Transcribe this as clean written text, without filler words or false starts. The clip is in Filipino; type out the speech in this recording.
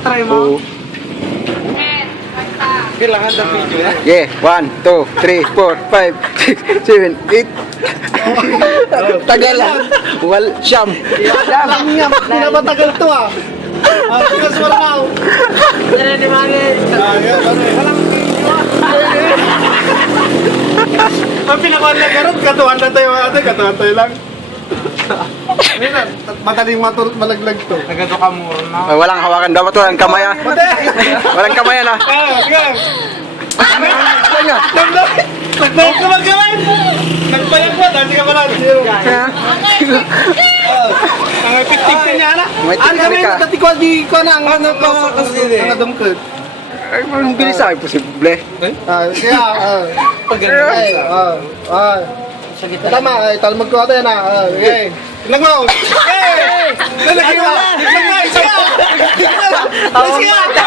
try mo. Kailangan ng video na. Yeah, 1, 2, 3, 4, 5, 6, 7, 8. Tagal lang. Siyam. Pinapatagal to ah. Because wala na ako. Yan ni Mami. Walang video ah. Ang pinakuhan lang ganun, katuhan na tayo ate, katuhan tayo lang. Madaling malaglag to. Nagado ka muro na. Walang hawakan dapat walang kamay ah. Walang kamay ah. Sige. Nagbayag ka mag-gawin! Nagbayag mo, dati ka pala. Ang epektif niya na. Ano kami natatikuan di ko na ang adamkod. Ay, parang bilis ah, imposible. Kaya, tama, talmag ko ate na. Okay. Tignan mo! Hey! Lalagay mo! Tignan mo! Sige! Sige!